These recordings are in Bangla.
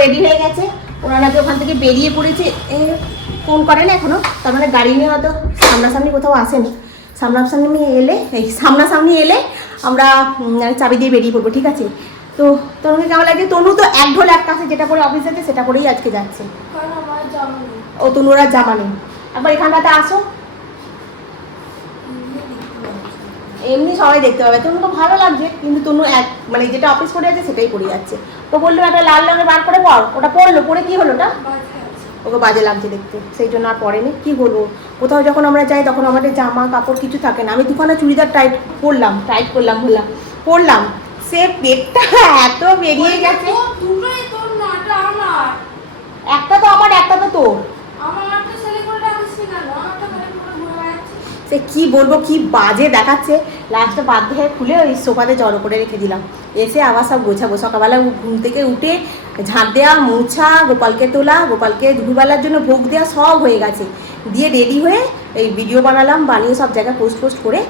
রেডি হয়ে গেছে, ওরা নাকি ওখান থেকে বেরিয়ে পড়েছে, ফোন করে না এখনো, তার মানে গাড়ি নিয়ে হয়তো সামনাসামনি কোথাও আসেনি। সামনাসামনি এলে আমরা চাবি দিয়ে বেরিয়ে পড়বো, ঠিক আছে? তো তনুকে কেমন লাগে? তনু তো এক ঢোল এক কাছে যেটা পরে অফিস যেতে সেটা পরেই আজকে যাচ্ছে। ও তনুরা জামা নেই। একবার এখানটাতে আসো, এমনি সবাই দেখতে পাবে। তনু তো ভালো লাগছে, কিন্তু তনু মানে যেটা অফিস করে আছে সেটাই পরে যাচ্ছে। তো বললো একটা লাল রঙের বার করে পর, ওটা পরলো, পরে কি হলো? ওটা ওকে বাজে লাগছে দেখতে, সেই জন্য আর পরেনি। কি বলবো, কোথাও যখন আমরা যাই তখন আমাদের জামা কাপড় কিছু থাকে না। আমি দুখানা চুড়িদার টাইট করলাম, পরলাম, সে পেটটা এত বেরিয়ে গেছে। একটা তো আমার, একটা তো তোর। সে কি বলবো, কি বাজে দেখাচ্ছে। লাস্টে বাধ্য হয়ে খুলে ওই সোফাতে জড়ো করে রেখে দিলাম। এসে আবার সব গোছাবো। সকালবেলা ঘুম থেকে উঠে ঝাঁট দেওয়া, মোছা, গোপালকে তোলা, গোপালকে দুপুরবেলার জন্য ভোগ দেওয়া সব হয়ে গেছে। দিয়ে রেডি হয়ে এই ভিডিও বানালাম, বানিয়ে সব জায়গায় পোস্ট করে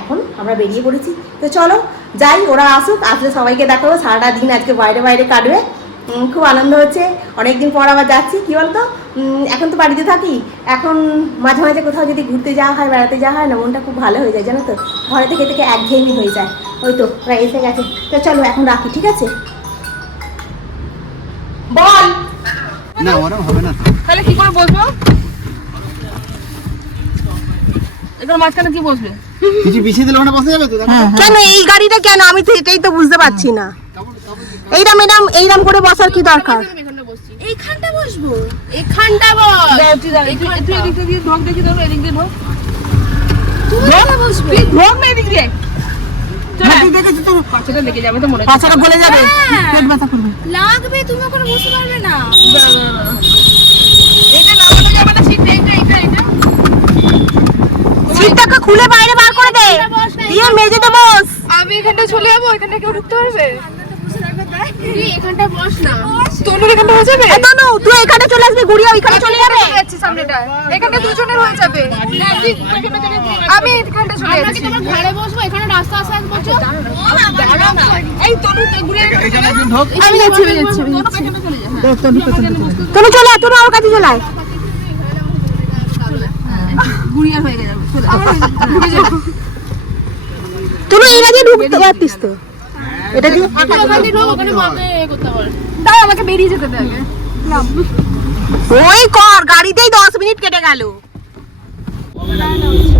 এখন আমরা বেরিয়ে পড়েছি। তো চলো যাই, ওরা আসুক, আসলে সবাইকে দেখাবো। সারাটা দিন আজকে বাইরে কাটবে, খুব আনন্দ হচ্ছে। অনেকদিন পর আবার যাচ্ছি। কী বলতো, এখন তো বাড়িতে থাকি, এখন মাঝে মাঝে কোথাও যদি ঘুরতে যাওয়া হয়, বেড়াতে যাওয়া হয় না, মনটা খুব ভালো হয়ে যায়, জানো তো। ঘরে থেকে একঘেয়েমি হয়ে যায়। ওই তো ওরা এসে গেছে। তো চলো এখন রাখি, ঠিক আছে? বল না, ওরকম হবে না। তাহলে কি করে বসবো? এবার মাঝখানে কি বসবে? কিছু বিছিয়ে দিলে ওখানে বসে যাবে তো। কেন এই গাড়িটা কেন? আমি তো এটাই তো বুঝতে পারছি না। এইরাম করে বসার কি দরকার? এইখানটা বসবো, এখানটা বস। একটু এদিক দিয়ে ঢোক, দেখি ধরো, এদিক দিয়ে ঢোক। তুমি কোথায় বসবে? ঢোক না এদিক দিয়ে। পাছাটা লেগে যাবে তো, মনে হয় পাছাটা গলে যাবে, পেট ব্যথা করবে। লাগবে, তুমি ওখানে বসতে পারবে না। এটা লাগানো যাবে না, সিটটা এটা সিটটাকে খুলে বাইরে বার করে দে, দিয়ে মেঝেতে বস। আমি এখানটা চলে যাবো, এখানটা কেউ ঢুকতে পারবে? তুই এখানটা বস না, তনুর এখানটা হয়ে যাবে। তনু তুই এখানে চলে আসবি, গুড়িয়া ওইখানে চলে যাবে। সামনেটা এখানটা দুজনের হয়ে যাবে। আমি এখানটা চলে যাচ্ছি। তোমার ঘরে বসবো, এখানে রাস্তা আছে, বসো। এই তনু গুড়িয়া আমি যাচ্ছি। তনু চলে আয়, তনু আমার কাছে চলে আয়। গুড়িয়া হয়ে যাবে, তনু এই রাজে ঢুকতে পারতিস তো। এটা দিয়ে তাই আমাকে বেরিয়ে যেতে দে আগে। ওই কর, গাড়িতেই 10 মিনিট কেটে গেল।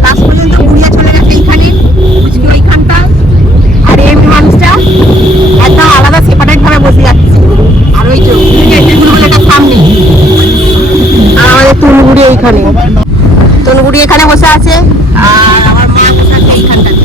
লাস্ট পর্যন্ত ঘুরিয়ে চলে গেছে এইখানে, বুঝলি ওইখানটা। আর এই মানুষটা একদম আলাদা সেপারেট ভাবে বসে যাচ্ছে। আর ওই যে বুলবুলিটা সামনে, আর আমাদের তনুগুড়ি এইখানে। তনুগুড়ি এখানে বসে আছে, আর আমার মা বসে আছে এইখানটাতে।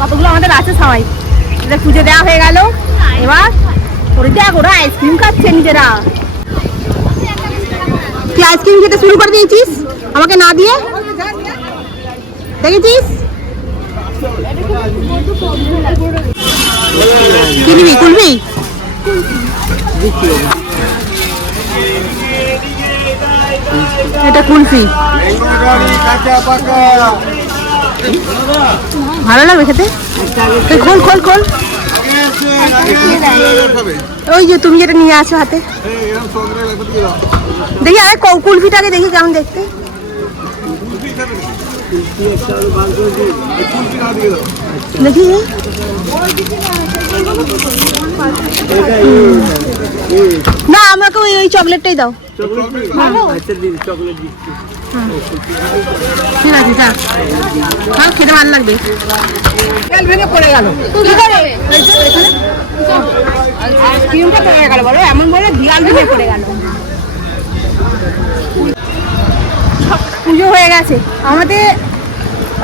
কতগুলো আমাদের আছে সবাই, পুজো দেওয়া হয়ে গেল। এবার ওরা দেখ, ওরা আইসক্রিম খাচ্ছে নিজেরা। তুই আইসক্রিম খেতে শুরু করে দিয়েছিস আমাকে না দিয়ে। দেখেছিস? কি নিবি? কুলবি? এটা কুলফি, ভালো লাগবে খেতে। খোল খোল খোল। ওই যে তুমি যেটা নিয়ে আসো হাতে, দেখি আরে কুলফিটাকে দেখি কেমন দেখতে। দেখি না, আমাকে ওই চকলেটটাই দাও। ঠিক আছে স্যার, হ্যাঁ খেতে ভালো লাগবে। ভেঙে পড়ে গেল, ক্রিমটা পড়ে গেল, বলো এমন বলে দিয়াল ভেঙে পড়ে গেল। পুজো হয়ে গেছে আমাদের।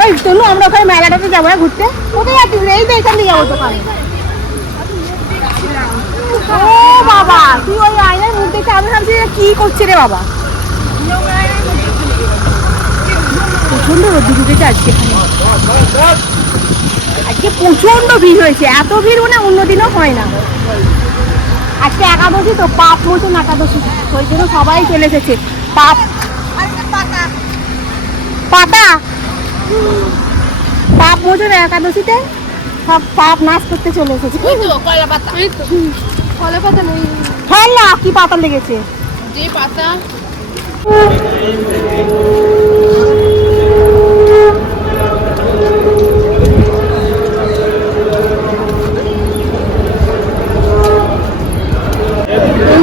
ওই তনু, আমরা ওখানে মেলাটাতে যাবো না ঘুরতে? কোথায় যাচ্ছিস? এই তো এখান থেকে যাবো দোকানে। ও বাবা, তুই ওই আয়নার মুখ দেখে আমি ভাবছি কি করছে রে বাবা। প্রচন্ড রোদ্দুর উঠেছে আজকে, আজকে প্রচন্ড ভিড় হয়েছে। এত ভিড় মানে অন্যদিনও হয় না। আজকে একাদশী তো, পাপ মোচন একাদশী, ওই জন্য সবাই চলে এসেছে। পাপ পাতা পাপ মোচন একাদশীতে সব পাপ নাশ করতে চলে এসেছে। কলা পাতা নেই, ফল না, কি পাতা লেগেছে? যে পাতা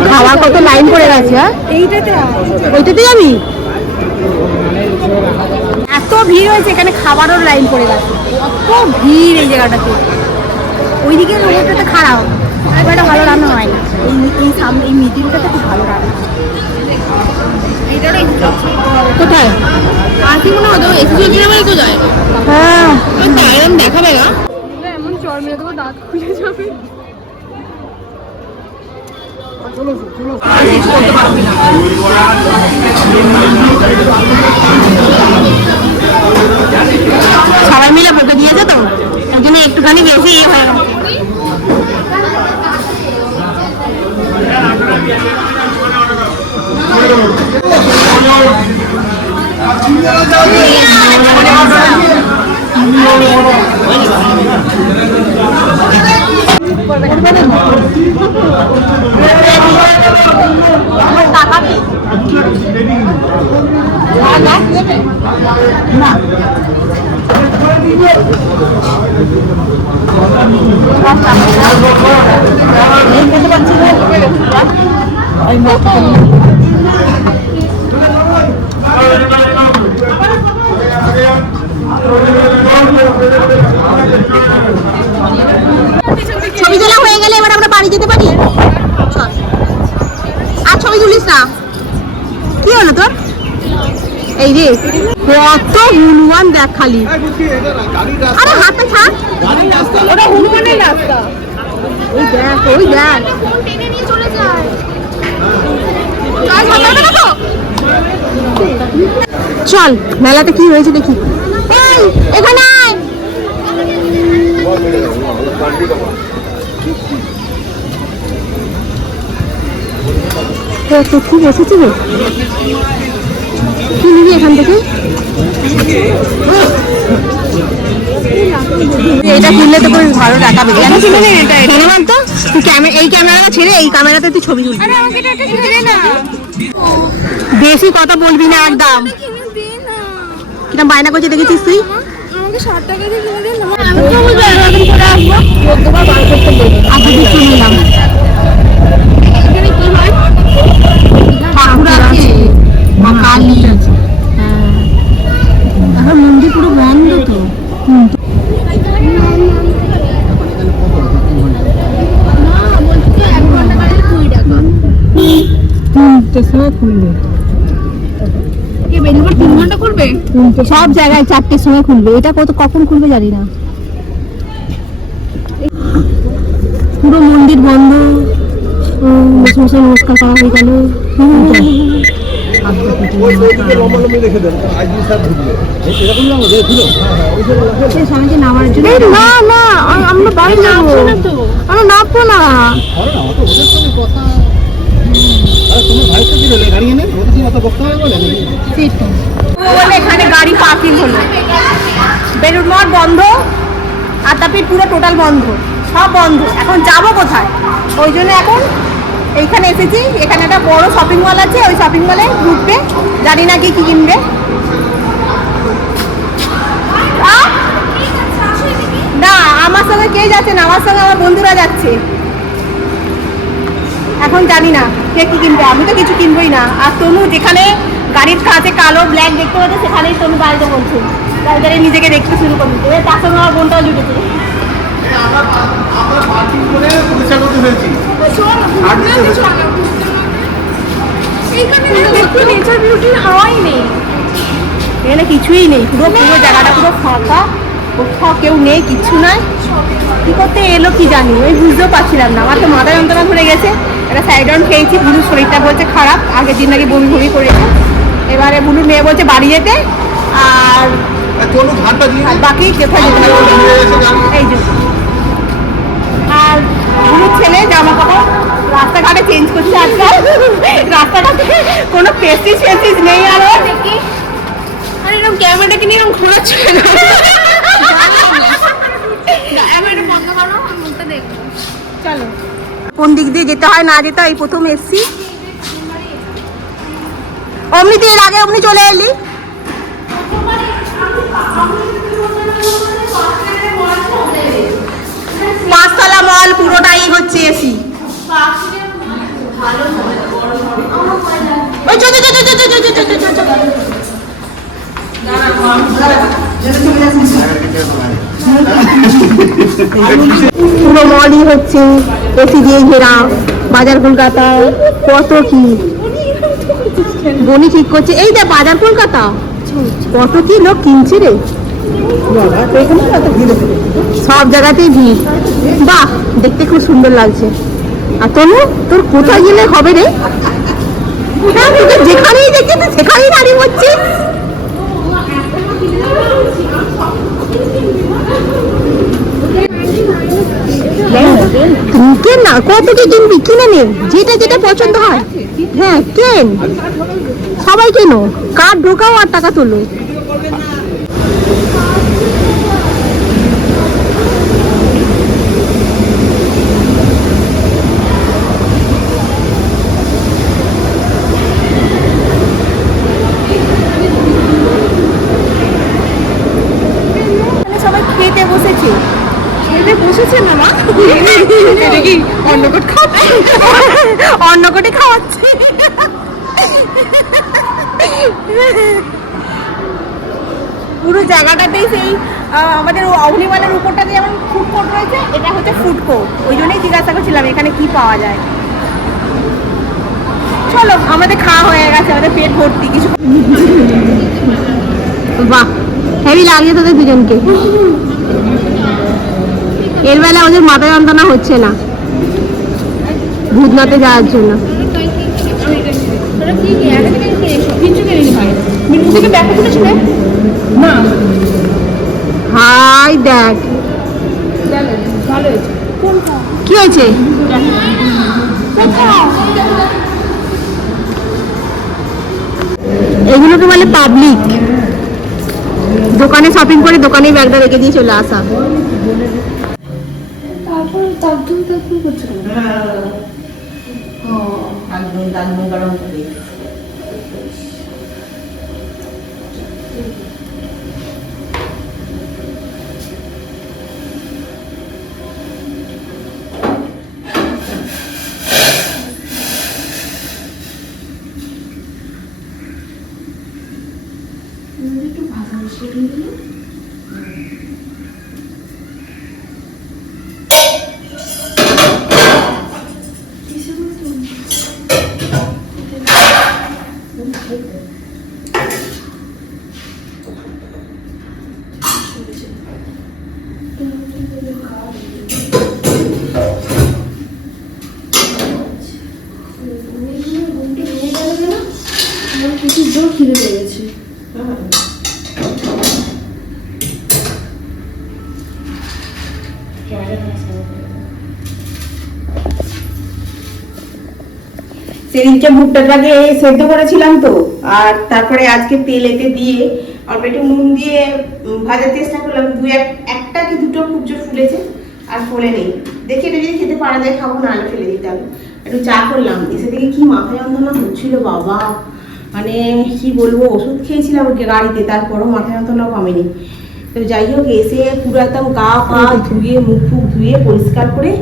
খাওয়ার কত লাইন পড়ে গেছে। এইটাতে ওইটাতেই আমি এত ভিড় হয়েছে, এখানে খাবারও লাইন পড়ে গেছে। কত ভিড় এই জায়গাটাতে। ওইদিকে ওইটাতে খারাপ, এটা ভালো রান্না হয় না। এই সামনে এই মিডিলটাতে খুব ভালো রান্না। কোথায় আজকে মনে হতো এসে চলছে না তো যায়। হ্যাঁ এরকম দেখাবে না, এমন চর মেরে দেবো দাঁত খুলে যাবে। সবাই মিলে বকে দিয়েছে তো, ওই জন্য একটুখানি বেশি ইয়ে হয়ে গেছে। ছবি তোলা হয়ে গেলে এবার আমরা বাড়ি যেতে পারি। আর ছবি তুলিস না। কি হলো তোর? এই রে কত হনুমান দেখ খালি। আরে হাতে ছাড়, ওটা হনুমানের রাস্তা। ওই দেখ, ওই দেখ, টেনে নিয়ে চলে যায়। চল মেলাতে কি হয়েছে দেখি। এখানে তো খুব এসেছি রে। কি নিবি এখান থেকে? এটা কিনলে তো খুব ভালো টাকা পেয়ে জানিস তো। তুই এই ক্যামেরাটা ছেড়ে এই ক্যামেরাতে তুই ছবি তুলবি। বেশি কথা বলবি না একদম। কিরম বায়না করছে দেখেছিস তুই? আমাকে 60 টাকা দিয়ে কিনে দিন না। আমি তো বলবো এরকম করে আসবো, 14 বার বার করতে বলবো। আপনি কিছু নিলাম। এখানে কি হয়? ঠাকুর আছে, মা কালী আছে। হ্যাঁ, এখন মন্দির পুরো বন্ধ তো। সব জায়গায় 4টের সময় খুলবে। এটা কখন খুলবে জানি না। পুরো মন্দির বন্ধ। নমস্কার করা হয়ে গেল। ওই ওইদিকে লম্বা লম্বি রেখে দেন আইজি স্যার ঢুকবে এরকম না ছিল ওই যে সেই সামনে নামার জন্য না না আমরা বাইরে যাবো আমরা নামবো না আরে না অত ওদের সঙ্গে কথা আরে তুমি ভাইকে দিলে গাড়ি এনে ওদের কি অত বক্তা হবে বলে বলে এখানে গাড়ি পার্কিং হলো, বেলুড় মঠ বন্ধ, আদ্যাপীঠ পুরো টোটাল বন্ধ, সব বন্ধ। এখন যাব কোথায়? ওই জন্য এখন এইখানে এসেছি। এখানে একটা বড় শপিং মল আছে, ওই শপিং মলে ঢুকবে, জানি না কি কি কিনবে। না আমার সঙ্গে কে যাচ্ছে না, আমার সঙ্গে আমার বন্ধুরা যাচ্ছে। এখন জানি না কে কি কিনবে, আমি তো কিছু কিনবই না। আর তনু যেখানে গাড়ির কাছে কালো ব্ল্যাক দেখতে পাচ্ছে সেখানেই তনু গাড়িতে বলছে, গাড়ি নিজেকে দেখতে শুরু করে দিতে। তার সঙ্গে আমার বোনটাও জুটেছে। আমরা পার্কিং করে পরিষ্কার করতে হয়েছি নেচার বিউটির হাওয়াই নেই, এখানে কিছুই নেই, পুরো পুরো জায়গাটা পুরো ফাঁকা, কোথাও কেউ নেই, কিচ্ছু নাই। কি করতে এলো কি জানি, ওই বুঝতেও পারছিলাম না। আমার তো মাথা যন্ত্রণা ধরে গেছে, একটা সাইডন খেয়েছি, বুলুর শরীরটা বলছে খারাপ, আগের দিন নাকি বমি বমি করেছে। এবারে বুলুর মেয়ে বলছে বাড়ি যেতে, আর চলুন ঘাটটা দিয়ে বাকি কোথায় যেতে হবে এই যে। আর বুলুর ছেলে জামা কাপড় রাস্তাঘাটে চেঞ্জ করছে আজকাল, রাস্তাঘাটে কোনো পেস্টিস ফেস্টিস নেই। আর দেখি আর এরকম ক্যামেরাটাকে নিয়ে এরকম ঘোরাচ্ছে ক্যামেরাটা বন্ধ করো, আমি মুখটা দেখবো। চলো কোন দিক দিয়ে যেতে হয় না যেতে হয়, এই প্রথম এসছি। অমনি তুই এর আগে অমনি চলে এলি। পাঁচতলা মল পুরোটাই হচ্ছে এসি। ওই চল চল চল চল চল চল চল চল। পুরো মলই হচ্ছে এসি দিয়ে ঘেরা। বাজার কলকাতা কত কি বনি ঠিক করছে। এই দেখ বাজার কলকাতা কত কি লোক কিনছে রে, সব জায়গাতেই ভিড়। বাহ দেখতে খুব সুন্দর লাগছে। আর তনু তোর কোথায় গেলে হবে রে? হ্যাঁ তোকে যেখানেই দেখছি তুই সেখানেই দাঁড়িয়ে পড়ছিস। তুই কেন না, কত কি কিনবি কিনে নে, যেটা যেটা পছন্দ হয়। হ্যাঁ কেন, সবাই কেন, কার্ড ঢোকাও আর টাকা তোলো। সবাই খেতে বসেছে, খেতে বসেছে না মা, এটা কি অন্নকট খাওয়াচ্ছে, অন্নকটে খাওয়াচ্ছে। পুরো জায়গাটাতেই সেই আমাদের অগ্নিমালের উপরটাতে যেমন ফুড কোর্ট রয়েছে, এটা হচ্ছে ফুড কোর্ট। ওই জন্যই জিজ্ঞাসা করছিলাম এখানে কি পাওয়া যায়। চলো আমাদের খাওয়া হয়ে গেছে, আমাদের পেট ভর্তি কিছু। বাহ হেভি লাগছে তোদের দুজনকে। এর বেলা ওদের মাথা যন্ত্রণা হচ্ছে না ভূতনাথে যাওয়ার জন্য। হাই দেখ কি হয়েছে, এগুলোকে বলে পাবলিক। দোকানে শপিং করে দোকানেই ব্যাগটা রেখে দিয়ে চলে আসা। তারপর তাকদুম করছে গরম করে একটু ভাজা মিশিয়ে দিয়ে দিল। কিছু জোর সেদিনকে ভুট্টাটাকে সেদ্ধ করেছিলাম তো, আর তারপরে আজকে তেল এতে দিয়ে অল্প একটু নুন দিয়ে ভাজার চেষ্টা করলাম। একটা কি দুটো খুব জোর ফুলেছে, আর ফোলে নেই। দেখি এটা যদি খেতে পারা যায় খাবো, না হলে ফেলে দিতে হবে। একটু চা করলাম, এসে থেকে কি মাথা যন্ত্রণা হচ্ছিল বাবা, মানে কি বলবো, ওষুধ খেয়েছিলাম গাড়িতে, তারপরও মাথা যন্ত্রণাও কমেনি। তো যাই হোক, এসে পুরো একদম গা পা ধুয়ে মুখ ফুক ধুয়ে পরিষ্কার করে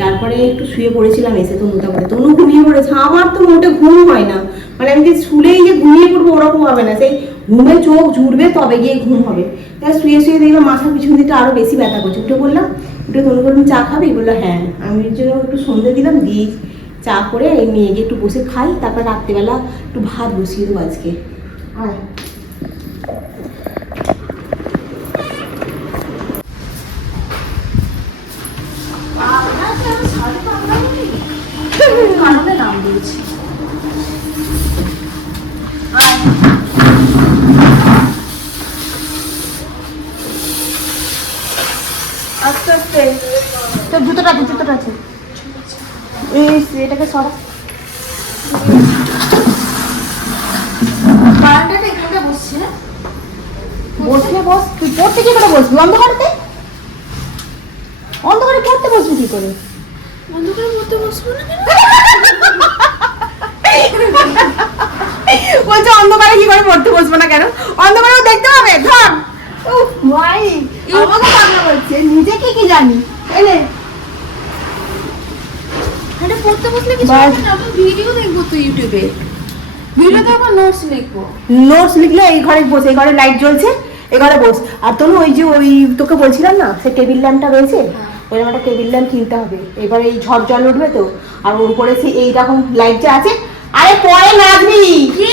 তারপরে একটু শুয়ে পড়েছিলাম। এসে তো মোটামুটি তনু ঘুমিয়ে পড়েছে। আমার তো মোটে ঘুম হয় না, মানে আমি যে শুলেই যে ঘুমিয়ে পড়বো ওরকম হবে না, সেই ঘুমে চোখ জুড়বে তবে গিয়ে ঘুম হবে। তাই শুয়ে শুয়ে দেখলাম মাথার পিছন দিকটা আরো বেশি ব্যথা করছে। উঠে বললাম, উঠে তনু বললাম চা খাবি? বললো হ্যাঁ। আমি এর জন্য একটু সন্ধে দিলাম, দিয়ে চা করে নিয়ে গিয়ে একটু বসে খাই, তারপর রাত্রিবেলা একটু ভাত বসিয়ে দেবো আজকে। আর কারণে নাম দিয়েছি। আস্তে আস্তে তোর জুতোটা আছে এটাকে সরা। বারান্দাটা এখানে বসছে, বসলে বস, তুই পড়তে কি করে বসবি? অন্ধকারে পড়তে বসবি কি করে? অন্ধকারে পড়তে বসবো না কেন? বলছে অন্ধকারে কি করে পড়তে বসবো না কেন? অন্ধকারেও দেখতে হবে। ধর ভাই, আমাকে পাগলা বলছে, নিজেকে কি জানি। এলে এটা পড়তে বসলে কিছু বাস। হবে না, আমি ভিডিও দেখবো তো ইউটিউবে। ভিডিওতে আবার নোটস লিখবো। নোটস লিখলে এই ঘরে বস, এই ঘরে লাইট জ্বলছে, এই ঘরে বস। আর তনু ওই যে ওই তোকে বলছিলাম না, সে টেবিল ল্যাম্পটা রয়েছে, ওই একটা টেবিল ল্যাম্প কিনতে হবে। এবারে এই ঝড় জল উঠবে তো, আর ওর উপরে সে এইরকম লাইট যে আছে, আরে পরে নাচবি কি,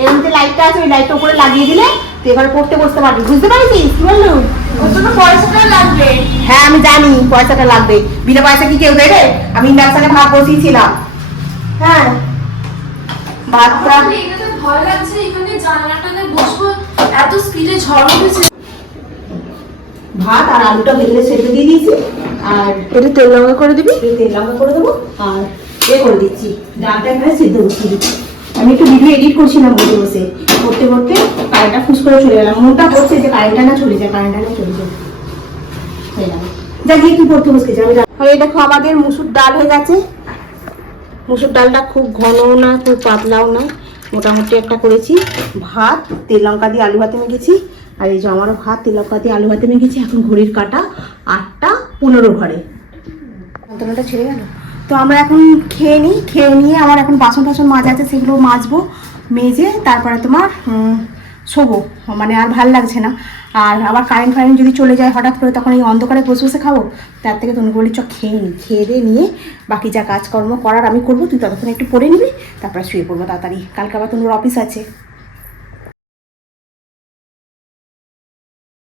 এর মধ্যে লাইটটা আছে, ওই লাইটটা উপরে লাগিয়ে দিলে তুই এবারে পড়তে বসতে পারবি। বুঝতে পারছিস কি বললুম? ওর জন্য পয়সাটা লাগবে। হ্যাঁ আমি জানি পয়সাটা লাগবে, বিনা পয়সা কি কেউ দেবে? আমি ইন্ডাকশনে ভাত বসিয়েছিলাম। হ্যাঁ ভাতটা আমার এখানে ভয় লাগছে, এখানে জানলাটাতে বসবো, এত স্পিডে ঝড় উঠেছে। ভাত আর আলুটা ভেজে সেদ্ধ দিয়ে দিয়েছি, আর এটা তেল লঙ্কা করে দিবি। তেল লঙ্কা করে দেবো, আর করে দিচ্ছি ডালটা এখানে সেদ্ধ বসিয়ে দিচ্ছি। আমি একটু ভিডিও এডিট করছিলাম বসে বসে, করতে করতে কারেন্টটা ফুস করে চলে গেলাম। মনটা করছে যে কারেন্টটা না চলে যায়, যা গিয়ে কি করতে বসে যাবে। এই দেখো আমাদের মুসুর ডাল হয়ে গেছে। মুসুর ডালটা খুব ঘনও না খুব পাতলাও না, মোটামুটি একটা করেছি। ভাত তেল লঙ্কা দিয়ে আলু ভাতে মেখেছি, আর এই যে আমারও ভাত তেল লঙ্কা দিয়ে আলু ভাতে মেখেছি। এখন ঘড়ির কাঁটা 8:15 ঘরে, যন্ত্রণাটা ছেড়ে গেল। তো আমরা এখন খেয়ে নিই, খেয়ে নিয়ে আমার এখন বাসন টাসন মাজা আছে, সেগুলো মাজবো। মেজে তারপরে তোমার শোবো, মানে আর ভাল লাগছে না। আর আবার কারেন্ট যদি চলে যায় হঠাৎ করে, তখন এই অন্ধকারে বসে বসে খাবো, তার থেকে তুমি বলি চ খেয়ে নিই। খেয়ে দিয়ে নিয়ে বাকি যা কাজকর্ম করার আমি করবো, তুই ততক্ষণ একটু পড়ে নিবি, তারপরে শুয়ে পড়বো তাড়াতাড়ি। কালকে আবার তোমার অফিস আছে।